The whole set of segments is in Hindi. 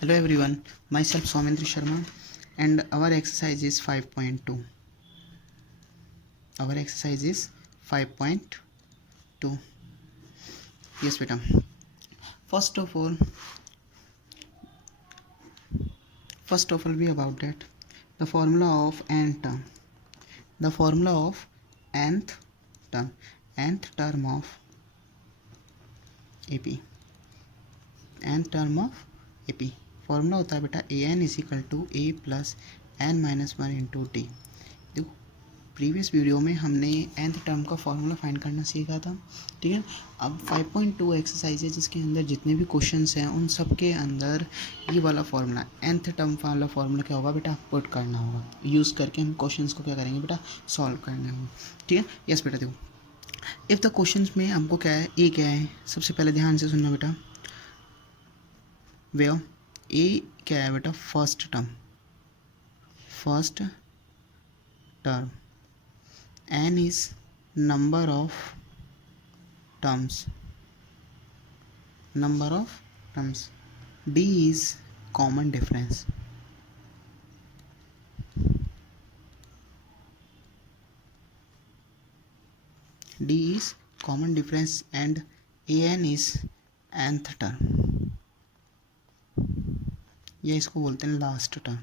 Hello everyone, myself Soumendra Sharma and our exercise is 5.2. Our exercise is 5.2. Yes beta. First of all be about that. The formula of nth term. The formula of nth term. Nth term of AP. Nth term of AP. Formula होता है बेटा A N is equal to A plus N minus one into T. देखो प्रीवियस वीडियो में हमने nth टर्म का फॉर्मूला फाइंड करना सीखा था. ठीक है, अब 5.2 एक्सरसाइज है जिसके अंदर जितने भी क्वेश्चंस हैं उन सब के अंदर ये वाला फॉर्मूला nth टर्म वाला फॉर्मूला क्या होगा बेटा, पुट करना होगा. यूज़ करके हम क्वेश्चंस को क्या करेंगे बेटा, सॉल्व करना होगा. ठीक है, यस बेटा. देखो इफ़ द क्वेश्चंस में हमको क्या है, ए क्या है, सबसे पहले ध्यान से सुनना बेटा. वे ए क्या है बेटा, first term. n is number of terms. D is common difference. And an is nth term. या इसको बोलते हैं लास्ट टर्म.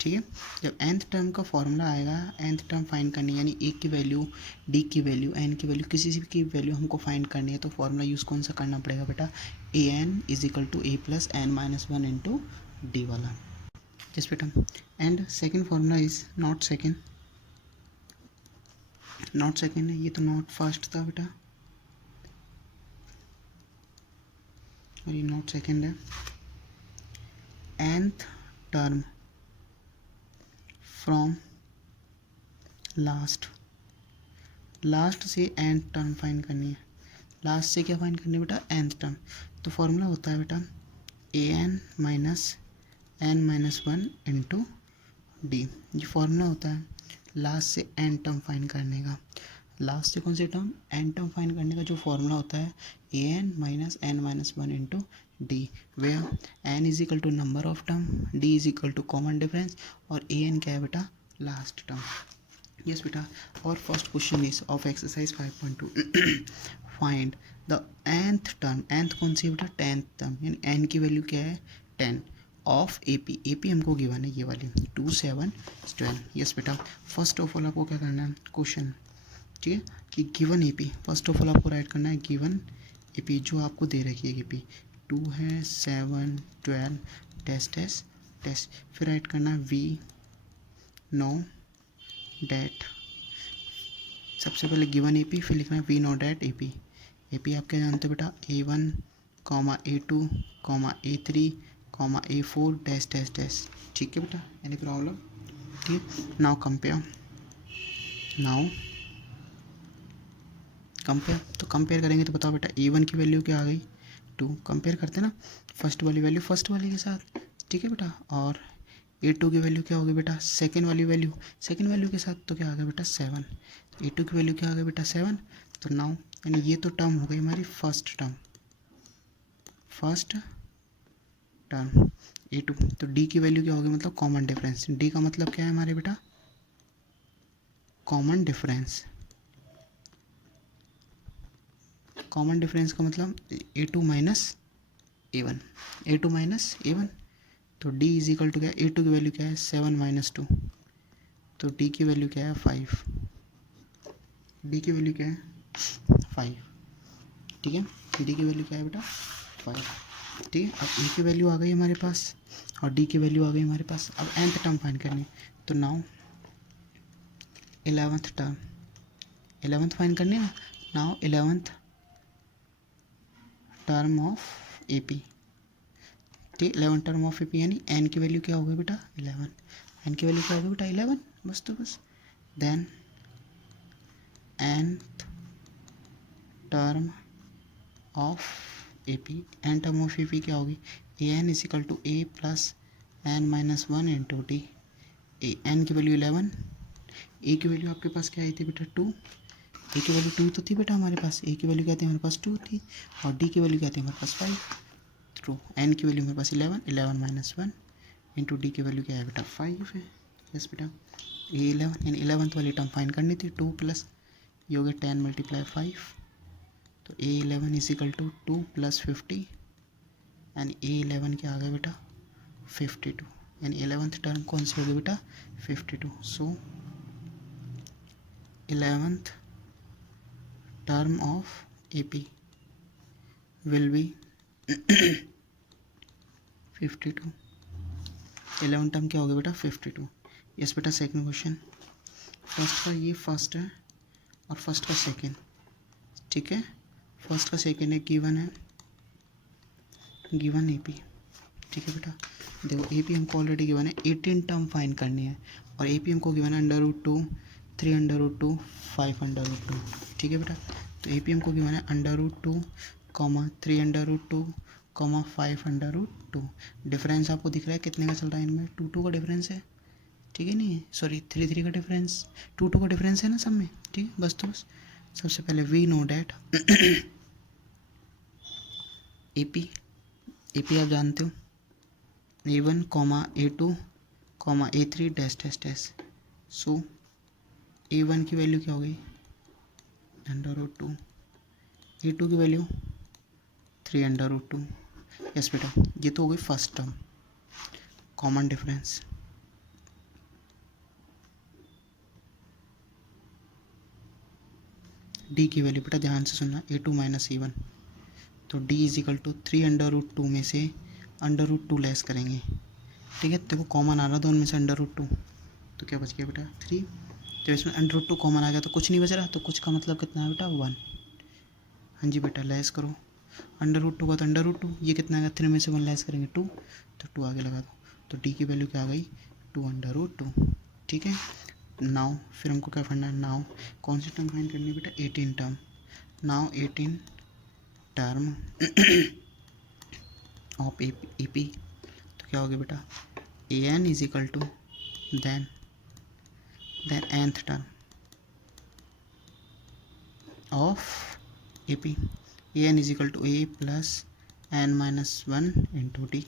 ठीक है, जब nth टर्म का फॉर्मूला आएगा, nth टर्म फाइंड करनी यानी ए की वैल्यू, डी की वैल्यू, एन की वैल्यू, किसी की वैल्यू हमको फाइंड करनी है तो फॉर्मूला यूज़ कौन सा करना पड़ेगा बेटा, A N is equal to A plus N minus one into D वाला. यस बेटा. And second formula is not second है, ये तो नॉट फर्स्ट था बेटा और ये नॉट सेकेंड है. nth टर्म फ्रॉम लास्ट से nth टर्म फाइंड करनी है. लास्ट से क्या फाइंड करनी है बेटा, nth टर्म. तो फॉर्मूला होता है बेटा A N minus N minus one into D. ये फॉर्मूला होता है लास्ट से n टर्म फाइंड करने का. लास्ट से कौन सी टर्म, n टर्म फाइंड करने का जो फॉर्मूला होता है ए N minus N minus one into D, where N is equal to number of term, D is equal to common difference और ए एन क्या है बेटा, लास्ट टर्म. यस बेटा. और first question is of exercise 5.2. Find the nth term. nth कौन सी है बेटा, 10th टर्म, यानी n की वैल्यू क्या है 10 ऑफ AP हमको गिवन है ये वाली 2 7 12. यस बेटा. फर्स्ट ऑफ ऑल आपको क्या करना है, क्वेश्चन, ठीक है, कि given AP first of all आपको राइट करना है गिवन AP जो आपको दे रखी है AP 2 है 7 12 टेस्ट. फिर राइट करना है V नो डैट. सबसे पहले गिवन AP फिर लिखना है V नो डैट AP आप क्या जानते हो बेटा, A1 A2 A3 A4 dash. ठीक है बेटा, एनी प्रॉब्लम. ठीक. नाउ कंपेयर तो कंपेयर करेंगे तो बताओ बेटा A1 की वैल्यू क्या आ गई 2. कंपेयर करते हैं ना फर्स्ट वाली वैल्यू फर्स्ट वाली के साथ. ठीक है बेटा. और A2 की वैल्यू क्या होगी बेटा, सेकेंड वैल्यू के साथ, तो क्या आ गया बेटा 7. A2 की वैल्यू क्या आ गई बेटा 7. तो नाउ यानी ये तो टर्म हो गई हमारी फर्स्ट टर्म A2. तो D की वैल्यू क्या होगी, मतलब कॉमन डिफरेंस. D का मतलब क्या है हमारे बेटा, कॉमन डिफरेंस का मतलब A2 माइनस A1. तो D इज इक्वल टू क्या है, A2 की वैल्यू क्या है 7 माइनस 2, तो D की वैल्यू क्या है 5. ठीक है, D की वैल्यू क्या है बेटा 5. ठीक है, अब A की वैल्यू आ गई हमारे पास और D की वैल्यू आ गई हमारे पास. अब nth टर्म फाइंड करनी है तो नाउ 11th फाइंड करनी है. Now 11th term of AP. ठीक, 11th टर्म ऑफ AP यानी n की वैल्यू क्या होगी बेटा 11. n की वैल्यू क्या होगी बेटा 11, बस. Then nth term of AP क्या होगी, an is equal to a plus N minus one into d. N की वैल्यू 11, ए की वैल्यू आपके पास क्या आई थी बेटा 2, ए की वैल्यू 2 तो थी बेटा हमारे पास, ए की वैल्यू क्या थी हमारे पास 2 थी, और डी की वैल्यू क्या थी हमारे पास 5, ट्रू। एन की वैल्यू हमारे पास 11, 11 माइनस 1 इंटू डी की वैल्यू क्या है बेटा 5 है। यस बेटा, ए 11 यानी 11th वाली टर्म फाइंड करनी थी, 2 प्लस ये हो गया 10 मल्टीप्लाई 5, तो ए 11 इज इक्वल टू 2 प्लस 50 यानी ए 11 क्या आ गया बेटा 52, यानी 11th टर्म कौन सी होगी बेटा 52। सो 11th term of AP will be 52। 11 term क्या होगा बेटा 52। यस बेटा, सेकंड क्वेश्चन, फर्स्ट का ये फर्स्ट है और फर्स्ट का सेकंड, ठीक है। फर्स्ट का सेकंड है गिवन AP, ठीक है बेटा। देखो AP हमको ऑलरेडी गिवन है, 18 टर्म फाइंड करनी है, और AP हमको गिवन है √2, 3√2, 5√2, ठीक है बेटा। तो AP हमको गिवन है √2, 3√2, 5√2। डिफरेंस आपको दिख रहा है कितने का चल रहा है इनमें, 2 का डिफरेंस है, ठीक है, नहीं सॉरी 3 का डिफरेंस, 2 का डिफरेंस है ना सब में, ठीक है। बस तो बस सबसे पहले वी नो डैट AP आप जानते हो A1, A2, A3 dash dash dash. सो A1 की वैल्यू क्या हो गई √2, A2 की वैल्यू 3√2। यस बेटा, ये तो हो गई first term common difference. D की वैल्यू बेटा ध्यान से सुनना, A2 माइनस A1, तो D इज इक्वल टू 3√2 में से √2 लेस करेंगे, ठीक है। देखो कॉमन आ रहा था उनमें से √2, तो क्या बच गया बेटा 3। तो इसमें √2 कॉमन आ गया तो कुछ नहीं बच रहा, तो कुछ का मतलब कितना है बेटा 1। हाँ जी बेटा, लेस करो √2 का तो √2, ये कितना आएगा 3 में से 1 लेस करेंगे 2, तो 2 आगे लगा दो, तो डी की वैल्यू क्या आ गई 2√2, ठीक है। नाउ फिर हमको क्या करना है, नाउ कौन सी टर्म फाइंड करनी है बेटा 18 term. Now 18 term of AP, तो क्या हो गया बेटा AN is equal to then nth term of AP, AN is equal to A plus n minus 1 into d.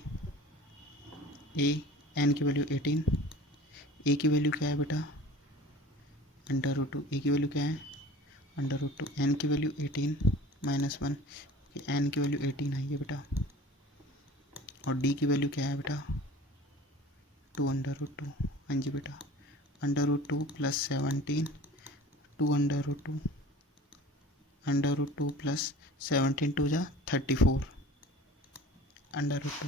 N की वैल्यू 18, ए की वैल्यू क्या है बेटा √2, ए की वैल्यू क्या है √2, एन की वैल्यू 18 माइनस 1, एन की वैल्यू 18 आई है बेटा, और डी की वैल्यू क्या है बेटा 2√2। हाँ जी बेटा, √2 प्लस 17, 2√2 प्लस 17 2 जा 34 √2।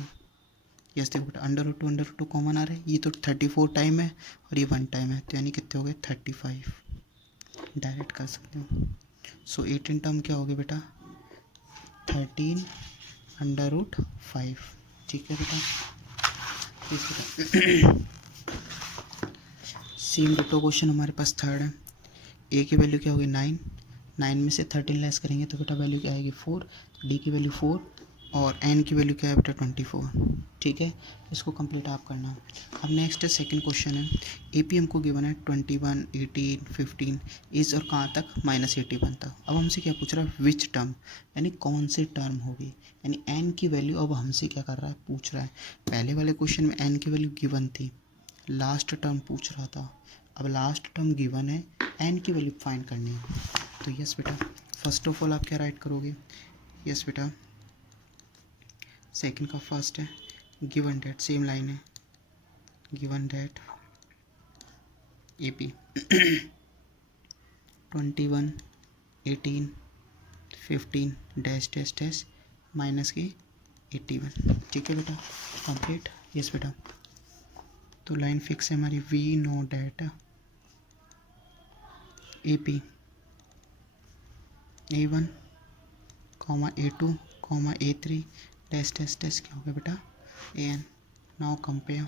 यस देखो बेटा √2 कॉमन आ रहा है, ये तो 34 टाइम है और ये 1 टाइम है, तो यानी कितने हो गए 35, डायरेक्ट कर सकते हो। सो 18 टर्म क्या हो गया बेटा 13√5, ठीक है बेटा। सेम डिटो क्वेश्चन हमारे पास थर्ड है, ए की वैल्यू क्या होगी 9, 9 में से 13 लेस करेंगे तो बेटा वैल्यू क्या आएगी 4, डी की वैल्यू 4 और एन की वैल्यू क्या है बेटा 24, ठीक है। इसको कंप्लीट आप करना। अब नेक्स्ट है सेकंड क्वेश्चन है, AP हमको गिवन है 21, 18, 15 इस और कहाँ तक -81 तक। अब हमसे क्या पूछ रहा है विच टर्म, यानी कौन सी टर्म होगी, यानी एन की वैल्यू अब हमसे क्या कर रहा है पूछ रहा है। पहले वाले क्वेश्चन में एन की वैल्यू गिवन थी, लास्ट टर्म पूछ रहा था, अब लास्ट टर्म गिवन है, एन की वैल्यू फाइंड करनी है। तो यस बेटा, फर्स्ट ऑफ ऑल आप क्या राइट करोगे, यस बेटा सेकंड का फर्स्ट है गिवन डेट, सेम लाइन है given that AP 21, 18, 15 dash dash dash minus की 81, ठीक है बेटा कंप्लीट। यस बेटा, तो लाइन फिक्स है हमारी, we know that AP A1, A2, A3 dash dash dash क्या हो गया बेटा AN। नाउ कंपेयर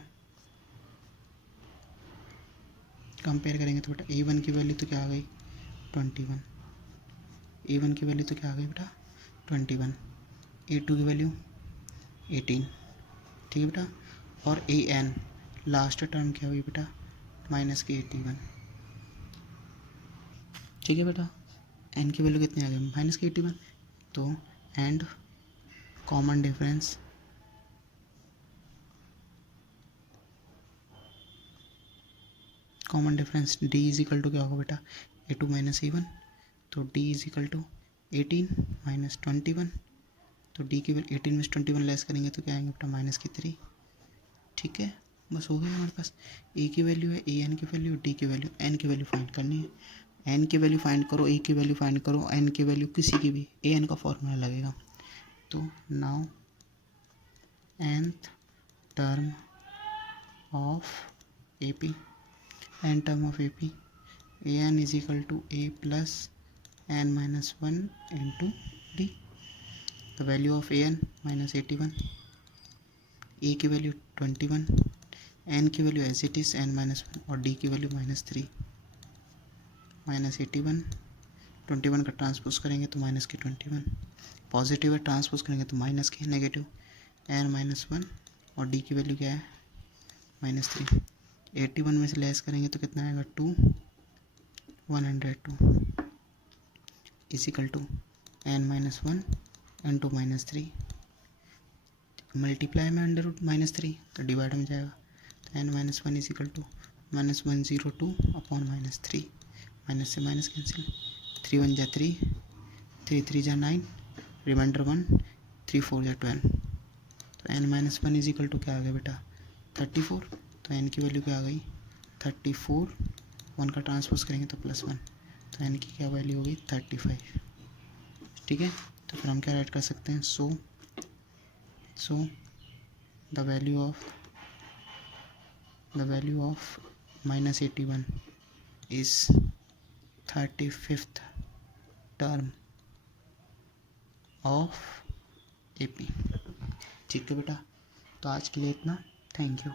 करेंगे तो बेटा A1 की वैल्यू तो क्या आ गई 21, A1 की वैल्यू तो क्या आ गई बेटा 21, A2 की वैल्यू 18, ठीक है बेटा, और AN लास्ट टर्म क्या हुई बेटा -81, ठीक है बेटा। एन की वैल्यू कितनी आ गई -81। तो and common difference d is equal to क्या होगा बेटा A2 माइनस A1। तो d is equal to 18 minus 21। तो डी की वैल्यू 18 में 21 लेस करेंगे तो क्या आएंगे बेटा -3। ठीक है, बस हो गया हमारे पास। ए की वैल्यू है, ए एन की वैल्यू, डी की वैल्यू, एन की वैल्यू फाइंड करनी है। एन की वैल्यू फाइंड करो, ए की वैल्यू फाइंड करो, एन की वैल्यू किसी की भी, ए एन का फॉर्मूला लगेगा। तो now nth term of A P, n term of A P, a N is equal to A plus N minus 1 into d. The value of a n -81, a की वैल्यू 21, एन की value as it is n-1 और डी की वैल्यू -3। -81, 21 का ट्रांसपोज करेंगे तो माइनस की 21, पॉजिटिव है ट्रांसपोज करेंगे तो माइनस की नेगेटिव, n-1 और डी की वैल्यू क्या है -3। 81 में से लेस करेंगे तो कितना आएगा 2, 102 is equal to n-1 into -3, multiply में √-3 तो डिवाइड में जाएगा। तो n-1 is equal to -102 upon -3, minus से माइनस कैंसिल, 3 1 जा 3, 3 3 जा 9, रिमाइंडर 1, 3 4 जा 12। तो n-1 इज इक्वल टू क्या आ गया बेटा 34। तो n की वैल्यू क्या आ गई 34, 1 का ट्रांसपोज करेंगे तो +1, तो n की क्या वैल्यू होगी 35। ठीक है, तो फिर हम क्या राइट कर सकते हैं, सो the value of -81 is 35th term of AP। ठीक है बेटा, तो आज के लिए इतना, थैंक यू।